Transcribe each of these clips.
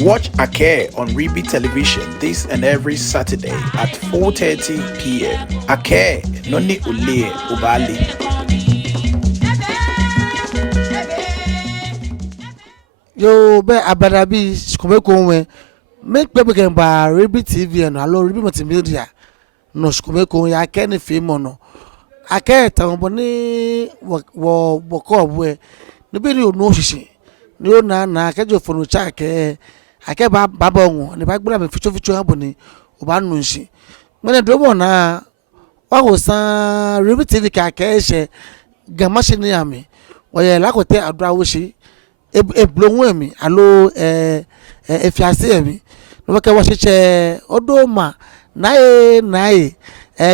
Watch Ake on Ribi Television this and every Saturday at 4:30 p.m. Ake Noni Ule Ubali. Yo be abadabi skumeko we make people can ba Ribi TV and allo Ribi multimedia no skumeko ya Ake ni film no Ake tan boni wo ko we ni bi ni onu ohihie ni o na Ake jo fonu cha Ake ba won ni ba gbura me ficho aboni o ba nu nsi mene do mo na wa go san Ribi TV ka Ake she gamashi ni ami o ye Lakote Aduawushie eblonwe mi allo efiase mi no ka wa Shitse odoma nae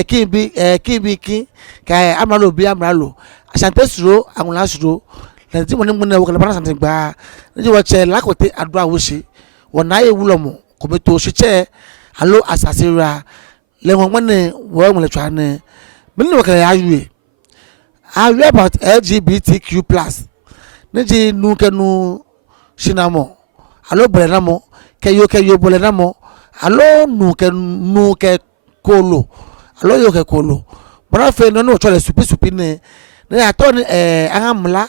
kibi ka amalo bi amalo asante suro anula suro le ti mo ni mo na wo kala bana sante gba ni wo che Lakote Aduawushie wona ye wulomo ko me to Shitse allo asasira le won mo ne wo mo le twa ne me ni wo kala ayu about LGBTQ+ neji nu shinamo allo bolenamo keyo bolenamo allo nu ke kolo allo yo ke kolo bra fe no chole supi ne atoni angamla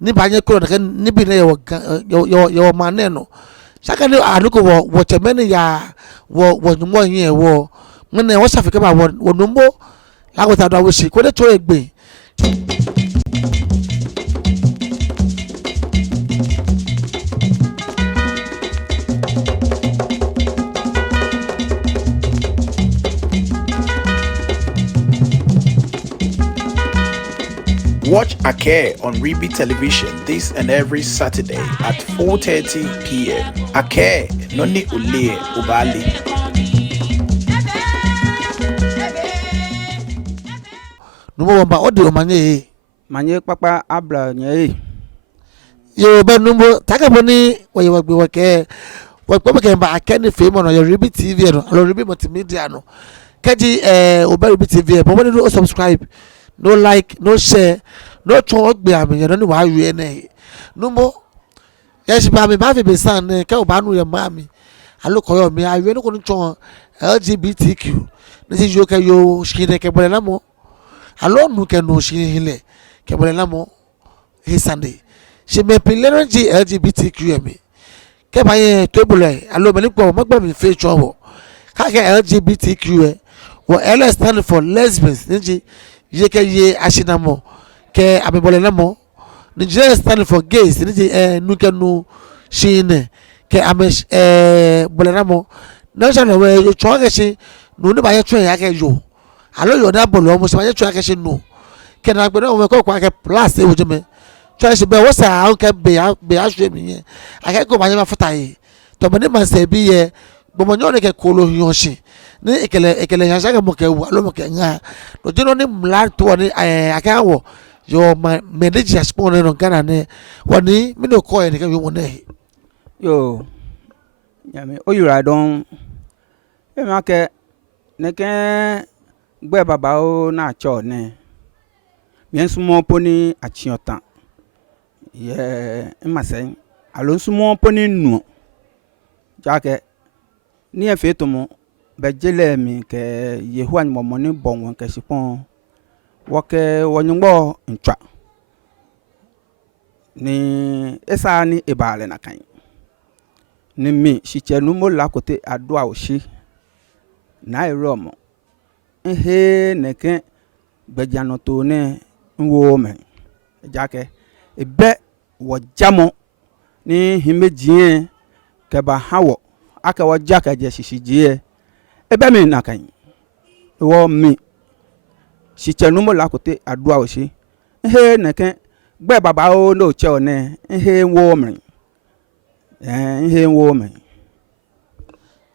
ni banye kolo ni bi ne yo maneno saka ni aluko wo chemene ya wo numo yin wo mene wo safike ba wo numbo Lakote Aduawushie ko de to egbe. Watch Ake on Ribi Television this and every Saturday at 4:30 p.m. Ake Noni Ule Ubali. Nuumo ba odi o manye papa abla nye yo be nuumo taka boni wo gbe wo ke ba Ake ni film no yo Ribi TV no allo Ribi multimedia no kaji oba Ribi TV but when you subscribe no like no share no talk be am you no wa wi ne Nuumo yes ba me ba be san ne ka oba nu ye ma mi allo koyo mi awi no ko ncho LGBTQ ne si yo ke yo shine ke bole na mo allo nu ke no shine hile ke bole na mo he Sunday she me pilero ji LGBTQ mi ke ba ye table allo me ni ko mo gba mi fe chowo ka ke LGBTQ wo L stand for lesbians nji ye ke ye ashinamo ke abebole namo Nigeria stand for gays nji nu ke nu shine ke amesh bole namo na sha no we cho ke shi nu ni ba ye twen ya ke yo allo yo na bolo mo se ba ye twen ya ke shi nu ke na gbe no me ko kwa ke plus e wo jeme twen shi be wo sa an ke be ya hwe mi ye ake ko ba ye ma futa yi to mo ni ma se bi ye bo mo nyo ne ke kolo yon shi ni ekele ya sha ke mo ke wo allo mo ke nga no jino ni mla to ni ake awo yo manage ya spawn no Ghana ne woni mi no ko e ke yo mo ne yo yami oyura don e ma ke ne ke gbe baba o na cho ne mi nsumo poni achiotan ye masen allo nsumo poni nu jake ni e fe to mo be jele mi ke yehu mo mo ni bon won ke sipon wo ke wonyungbo ntwa ni esa ni ebale na kan ni mi Shitse Nuumo Lakote Aduawushie na iromo ehe neke gbejano to ne nwo me jake ebe wo jamo ni himejie ke ba hawo aka wo jaka je shishijie ebe mi na kan wo mi Shitse Nuumo Lakote Aduawushie ehe neke gbe baba o no che one ehe wo me ihe wo me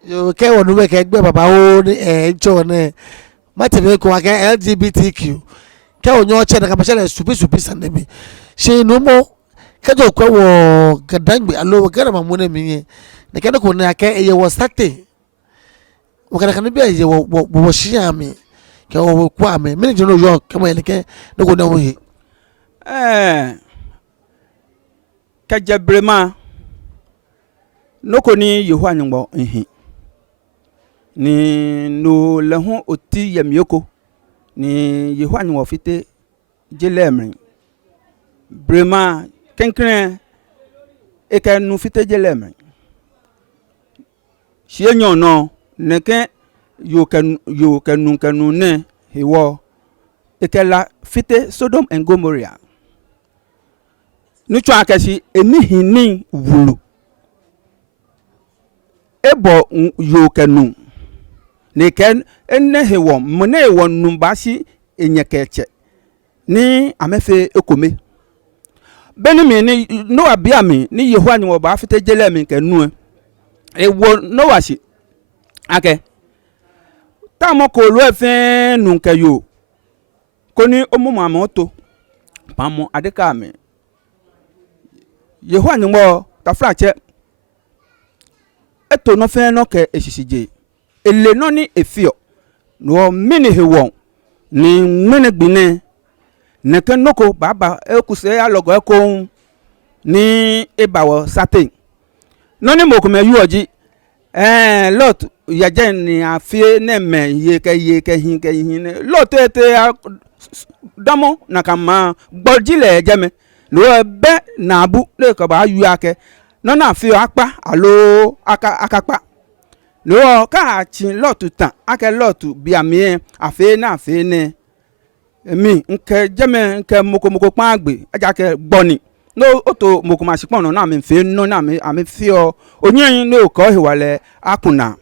yo ke wonu be ke gbe baba o ni ncho ne mate be ko ake LGBTQ ke onyo che na ka machele supi sande mi she Nuumo ke jo ko wo gadangbe allo gara mamu ne mi ne ke ko ne ake eye wo state wo kana kan bi eye wo Shia mi ke wo kwa mi mi jo no yo ke mo ne ke ne ko ne wo he ke jebrema noko ni yehu anyingbo ni no lehu oti yemioko ni yehu anyingbo fite jelemri brema kenkren eke nu fite jelemri Shia nyono neke yo kanu ne hewo eke la fite Sodom and Gomorrah nuchu akashi enihini Wulu ebo yo kanu neken enne hewo mone hewo numbashi enyekeche ni amefe ekome beni mi ni no abia mi ni yehu anwo ba fite jele mi kanu ewo no washi ake tamo ko lo efe nunke yo koni omumu amoto pamo adeka mi yehu anwo ta frache eto no fe no ke esisije ele no ni efio no mini hewo ni mene gbine neke noko baba ekuse alogo eko ni ebawo satin no ni mokume yuoji lot yaje ni afie ne me yeke hin lot ete damo na kama gbojile jeme lo be na abu le ko ba yu ake no na afie apa alo akapa lo ka chi lot tan ake lot bi ami afie na afie ne mi nke jeme nke moko pagbe aja ke gboni no oto moko ma sipon na mi fe no na mi ami fi o onyin no ko hiwale akuna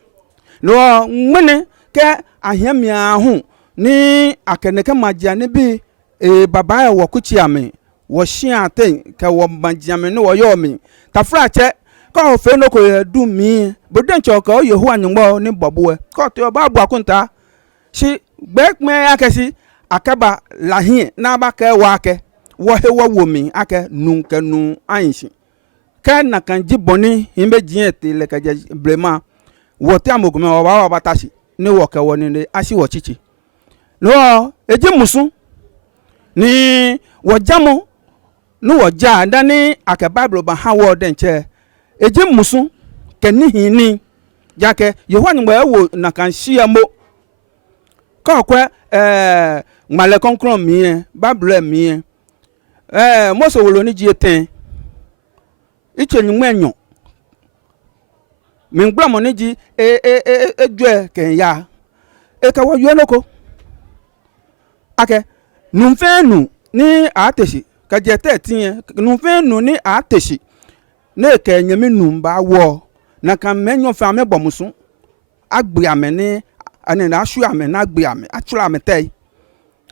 no nwene ke ahemi ahun ni akeneke magia ni bi baba e wo kuchi ami wo Shia ten ke wo magia mi no wo yo mi ta frache ko fe no ko du mi boden cho ko yehu anyingbo ni bobuwe ko to ba bu akunta shi gbekme akesi akaba lahin na ba ke wake wo he wo womi ake nunkenu anshi ka na kan jiboni himbe jiete le ka blema wo ti amogume wa batashi ni wo ke woni ni ashi wo chichi no eji musu ni wo jamo no wo ja ndani ake bible ba ha wo denche eji musu ke ni hini jake yohani ngba wo na kan Shia mo ko kwa male konkron mi bible mi mo so wolo ni jieten iche ni menyo mi ngba mo ni ji ejue ken ya e ka wo yo loko ake nu fenu ni ateshi ka je 13 nu fenu ni ateshi ne ke nyemi nu ba wo na kan menyo fa me bomusun agbe ameni ani na ashu ame na agbe ame achura ame tei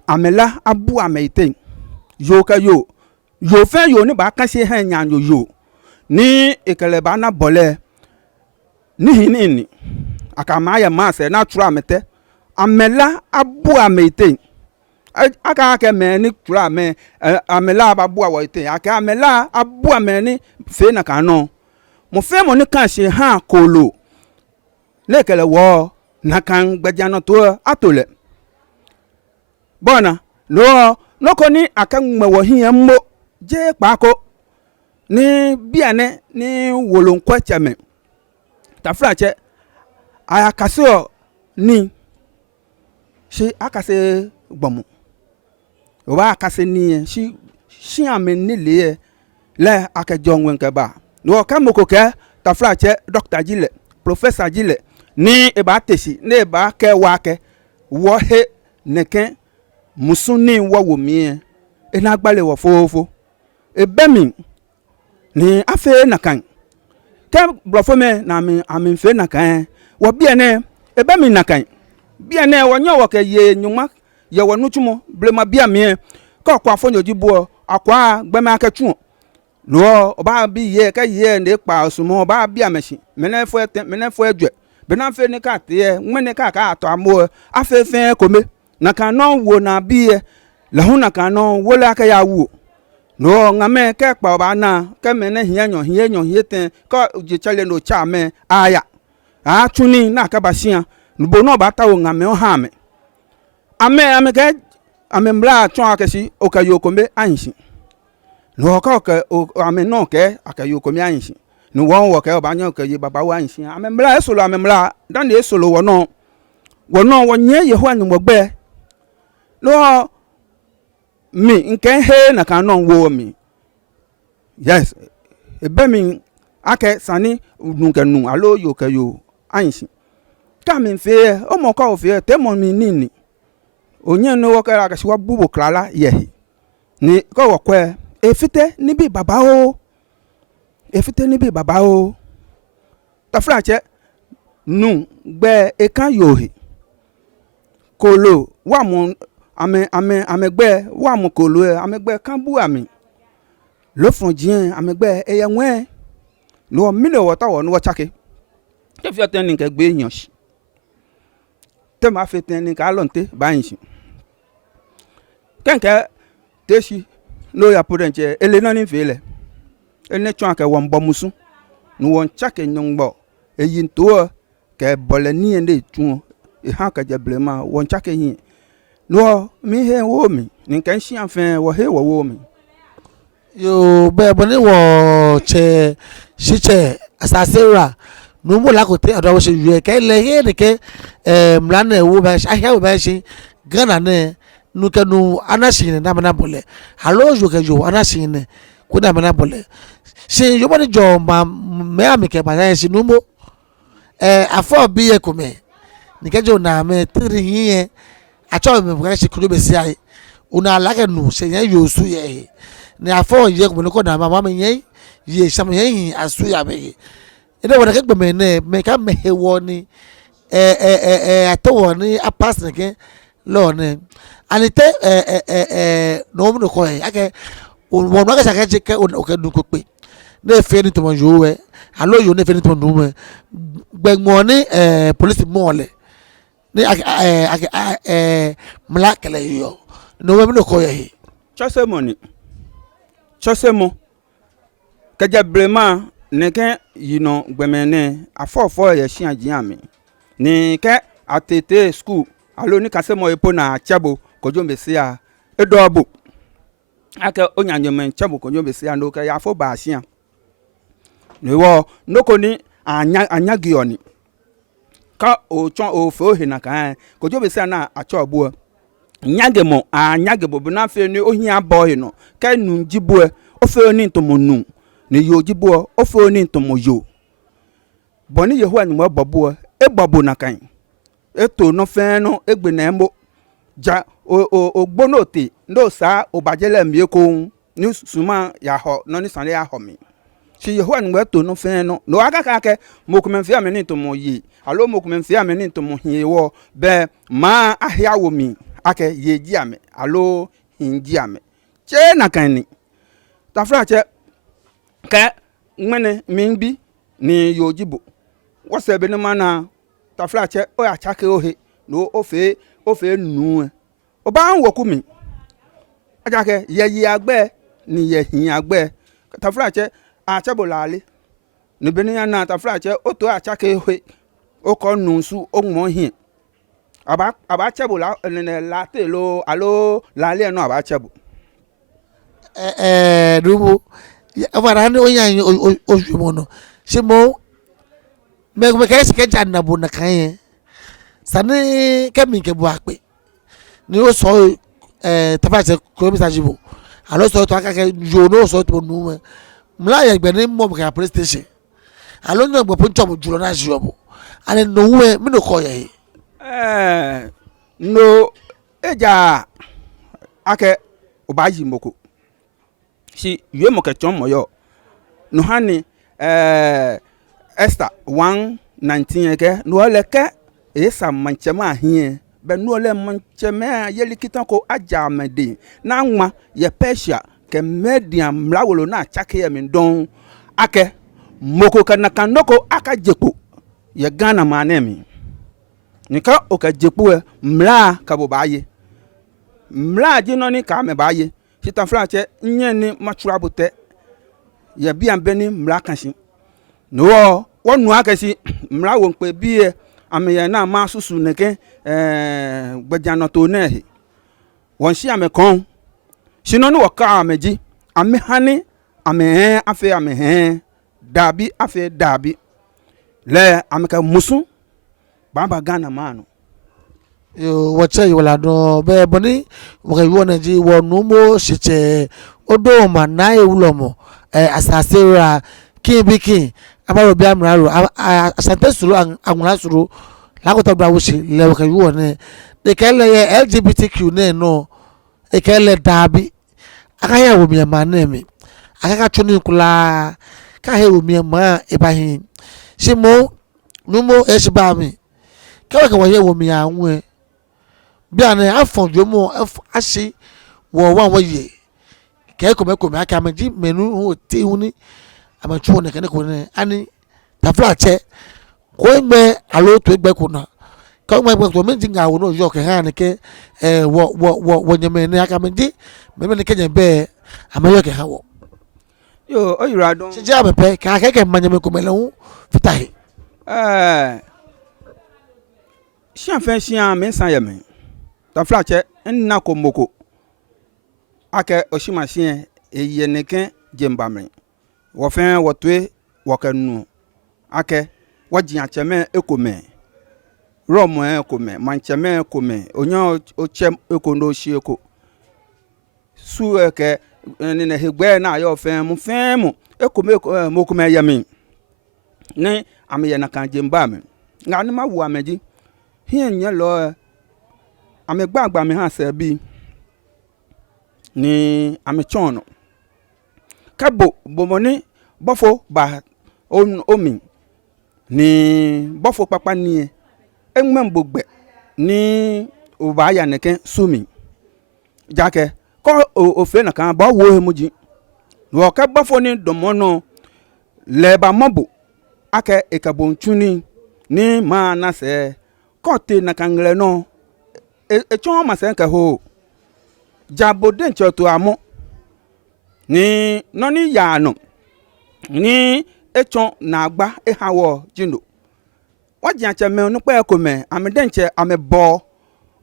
amela abu ame iten yo ka yo fe yo ni ba kan se han nyan yo ni ekele ba na bole ni hinini akama ya ma se na achura ame te amela abu ame iten aka ke me ni chura ame amela abu awo iten aka amela abu ame ni fe na kan no mo fe mo ni kan se han kolo lekele wo na kan gbejano to atole bona no ko ni akan mewo hiyan mo je pako ni biane ni wolonkwa chame ta frache aya kasio ni shi akase gbomu o ba akase ni shi ame ni le akajon wen ke ba no ka moko ke ta frache doctor jile professor jile ni eba teshi ni eba ke wake wo he neken musuni wo wo mi ena gbale wo fofo ebemi ni afe nakan ke brofo me na mi ami fe nakan wo biene ebemi nakan biene wo nyo wo ke ye nyuma ye wo nuchumo blema bia mi ko kwa fonyoji bo akwa gbema aketun lo oba bi ye ke ye ne pa osumo oba bia meshi menefo edwe benamfe ni ka te nwene ka ato amo afefe kome na kan no wo na bi la hu na kan no wo la ka ya wo no ngame ke pa ba na ke mene hienyo hieten ko je chale no cha me aya a tuni na ka basia bo no ba ta wo ngame o ha me ame ke ame mla chon akesi o ka yo kome anshi no ka ame no ke aka yo kome anshi no one work out banyo ke ye baba wa nsin amemla esolo amemla dan de esolo wono wonye ye ho anwo gbe no mi nke he na kan no wo mi yes ebe mi ake sani nunkenu alo yo ke yo ansin ka mi fe o mo ka o fe te mo mi nini onye no wo ka ga si wa bubo klala ye ni ko wo kwe efite ni bi baba o efite ni bi baba o ta frache nu gbe e kan yohe kolo wa mu amegbe wa mu kolo amegbe kan bu ami lo fun jin amegbe eye nwe lo mi le wo ta wo no chake ke fi oten ni ke gbe eyan si te ma fe ten ni ka lonte ba yin si kenke teshi no ya podenche ele na ni fe le ene twan ke won bomusu no won chake nyongbo eyin to ke bolani ende tun e ha ka jablema won chake yin no mi he wo mi ni kan shi anfen wo he wo mi yo be boni wo che Shitse asasera Nuumo Lakote Aduawushie yue ke le he ne ke mlana wo ba ahia wo ba shi Ghana ne nuke nu anashine na mana bole halo jo ke jo anashine ko na mana bole se yo boni jo ma me amike ba shi Nuumo afọ bi ye kome ni ke jo na me tiri hiye acho me bga shi kudo be si ai una lake nu se yan yo su ye ni afọ ye kome ko na mama me ye sam ye asu ya be ene wona ke gbe me ne me ka me he woni ato ni apas ne ke lo ne anite no mu ko e ake won no ka saka ke o ke du ko pe ne fe ni to mo yo we alo yo ne fe ni to no mu gbegmo ni police mole ni mla kele yo no we mu ko ye chosemo kaja brema ne ke yino gbemene afofo ye shian jiami ni ke atete school alo ni kasemo epo na chabo kojo mesia edobo ake onyanyo men chabo kojo mesia no ke ya fo ba shian ni wo noko ni anyagioni ka o chon o fo he na kan kojo mesia na achobo nyagemo anyagebo na fe ni ohia boy no ka nu jibo o fe ni ntomonu ni yo jibo o fe ni ntomo yo boni yehu animo bobo e bobo na kan eto no fe no egbe na embo ja o gbonote ndo sa obajele mi ko ni suma ya ho no ni sanle ya ho mi si yehu animo eto no fe no no aka ke mo ko men fi ameni ntomo yi alo mo ko men fi ameni ntomo hin wo be ma ahia wo mi ake yeji ame alo hinji ame che na kan ni ta frache ka ngmene mingbi ni yojibo wasebe ni mana ta frache o ya chake ohe no ofe nu o ba nwoku mi ajake yeyi agbe ni yehin agbe ta frache a chebo lale ni beniya na ta frache o to a chake ohe o ko nu su o mo hin aba chebo la te lo alo lale no aba chebo Nuumo avara ni oyan ojumo no se mo me ka se ke janna bo na kan yen sani ke mi ke bu ape ni o so tafa se ko mi sajibo alo so to aka ke yo no so to nu mla ye gbe ni mo ka police station alo no gbe puncho mo julo na jobo ale no we mi no ko ye no eja ake obaji moko si yue mo ke chon mo yo no hani Esther 1:19 ke no le ke esa manchema ahie be no le manchema yeli kitan ko aja mede na nwa ye Persia ke medium mlawolo na chake ye min don ake moko kana kanoko aka jepo ye Ghana manemi nika oka jepo mla ka bo baye mla jino ni ka me baye Chita frache nye ni machura bote ye bi ambeni mla kanshi no wonu akasi mla won pe bi ame na ma susu neke gbejano to ne won shi ame kon shino no waka ameji ame hani ame afe ame dabi afe dabi le ameka musu bamba Ghana mano yo wacha wala do be boni wo ka wo na ji wo Nuumo Shitse odo ma na ewulomo asasera kinbiki abaro bi amraro asante suru anwura suru Lakote Aduawushie le wo ka wo ne de kele LGBTQ ne no e kele dabi akaya wo mi ma na mi akaka chuni kula ka he wo mi ma e ba hin shimo Nuumo e shiba mi ka wo ye wo mi anwe bi ane afonjo mo ashi wo wan wo ye ke ko me aka meji menu ho ti huni amachu ne kene ko ne ani tafla che ko ngbe alo to egbe ko na ka ngbe to me jinga wo no yo ke ha ne ke wo nyeme ne aka meji me ne ke be amayo ke ha wo yo oyira don se ja be pe ka ke manyeme ko mele hu fitahi Shia fen Shia men san yeme ta flache nna ko moko ake oshima Shia eyeneke jembamre wo fen wo twe wo kanu ake wajian cheme ekome romo ekome mancheme ekome onyo ochem ekondo shi eko su eke ne hegbe na yo fen mu ekome mokome yeme ne ame na kan jembamre ngani ma wu ameji hien nye lo ame gbagba me ha se bi ni ame chono kabo bomoni bofo ba omi ni bofo papa ni enmem bogbe ni oba ya neken sumi jake ko ofe na kan ba wo hemuji wo ka bofo ni domono leba mobo ake ekabonchuni ni ma na se kote na kangle no chon ma se ka ho jabo den choto amo ni noni ya no ni echon na agba hawo jindo waji acha me no pe ko me ame den che ame bo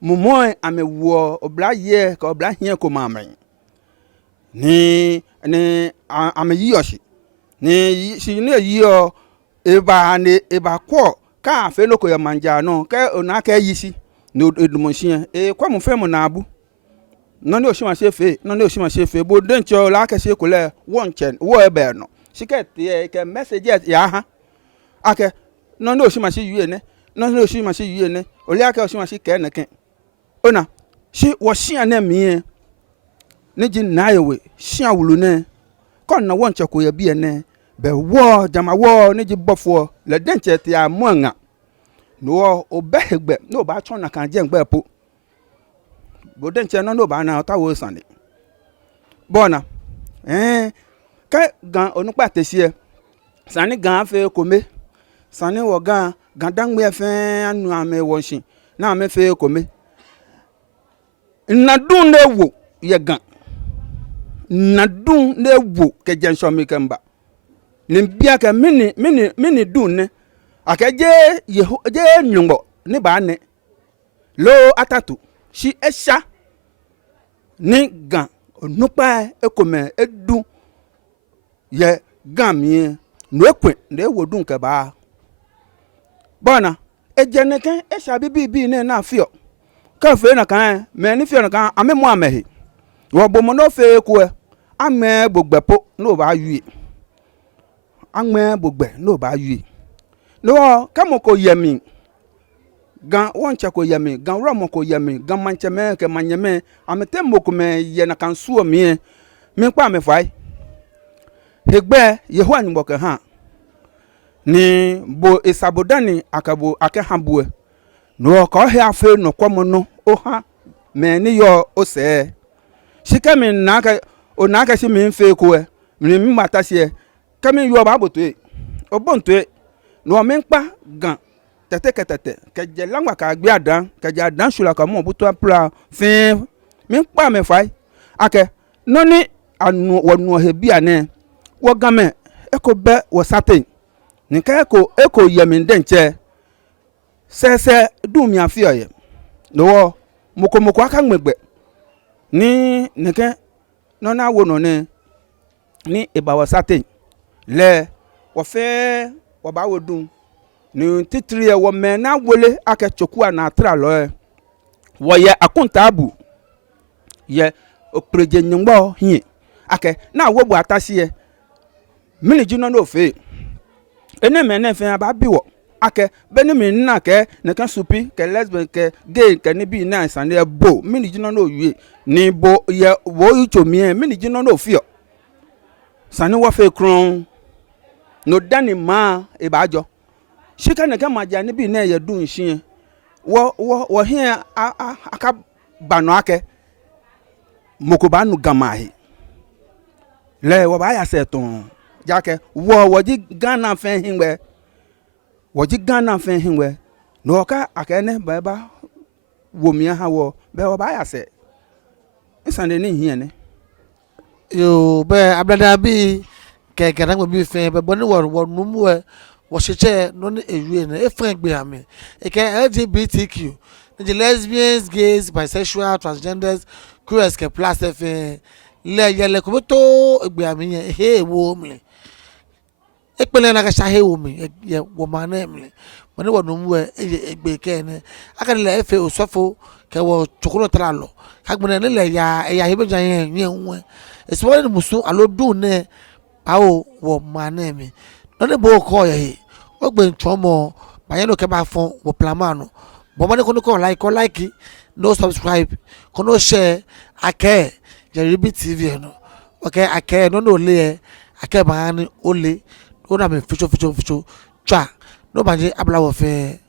mumo ame wo obla ye ka obla hie ko mamre ni ame yiyoshi ni shi ni yiyo eba ko ka fe loko ya manja no ke ona ka yisi no edumonshia kwa mu fe mu na abu no ni oshima shefe bo dencho la ka se ko le wonchen wo ebe no siket ye ke messages ya ha ake no ni oshima she yue ne oli aka oshima she ke ne ken ona shi wo shia na mi ne ji na yewe shia wulu ne kon na wonche ko ya bi ne be wo jama wo ne ji bofo le denche ti amonga no obehegbe no ba chon na kan je ngbe po bo denche no ba na ta wo sande bona ka gan onupa tesie sani gan fe kome sani wo gan dangbe fe anu ame wonshin na ame fe kome na dun ne wo ye gan na dun ne wo ke jensho mi kemba limbia ka mini dun ne akaje je nyumbo ni ba ne lo atatu shi esha ni gan onupa ekome edu ye gan mi no ekwe ne wodun ke ba bona ejeneken esha bibi ne na fio ka fe na kan me ni fio na kan ame mo amehi wo bomo no fe ku ame bogbepo no ba yue ame bogbe no ba yue no kamo ko yemi gan woncha ko yemi gan romo ko yemi gan mancheme ke manyeme amete moko me ye na kan suo mi kwa me fai hegbe yehu anwo ke ha ni bo isabodani akabo ake hambu no ko he afe no kwamo no o ha me ni yo o se shika mi naka onaka shi mi mfe ko mi mata sie kami yo ba boto obonto no menkpa gan tete ke je langwa ka gbe adan ke je adan shula ka mo buto apla fin menkpa me fai ake no ni anu wonu he bia ne wo game eko be wo satin ni ka eko yemi denche se du mi afio ye no moko aka ngbegbe ni neke no na wo no ne ni eba wo satin le wafe waba wodun ni titri e wo me na wole ake chokua na atra lo wo ye akuntabu ye opreje nyingbo hin ake na wo bu atase ye mini jino no fe ene me na fe aba biwo ake beni mi na ke ne kan supi ke lesbian ke gay ke ni bi na san e bo mini jino no yue ni bo ye wo yucho mi mini jino no fio sani wo fe kron no dani ma e ba jo shika ne kan maja ni bi na ye du nshin wo hin aka bano ake mokoba nu gamahi le wo ba ya se ton jake wo ji Ghana fe hinwe wo ji Ghana fe hinwe no ka akene ba wo mi ha wo be wo ba ya se nsande ni hin ne yo be ablada bi ke ke na bi fe be boni wo Nuumo wo Shitse no ni ewie na e friend gbe ame e ke LGBTQ the lesbians, gays, bisexual, transgenders, queers ke plus fe le yele ko to egbe ame yen he wo mi e pele na ka sha he wo mi ye wo ma na mi boni wo Nuumo egbe ke ne aka le fe osofo ke wo chukuro tra lo ka gbon ne le ya he be jan yen yen it's one musu alo do ne awo wo ma na mi no ne bo ko ye o gbe ntomo ba ye no ke ba fon wo plamano bo ma ne ko like no subscribe ko no share ake Jeribi TV no okay ake no le ake ba ni o le o na me ficho twa no ba je abla wo fe.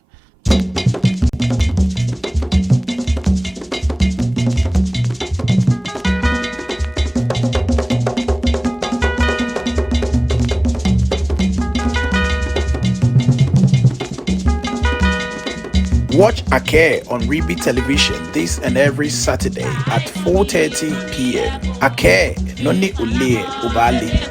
Watch Ake on Rebi Television this and every Saturday at 4:30 p.m. Ake, Noni Ule Ubali.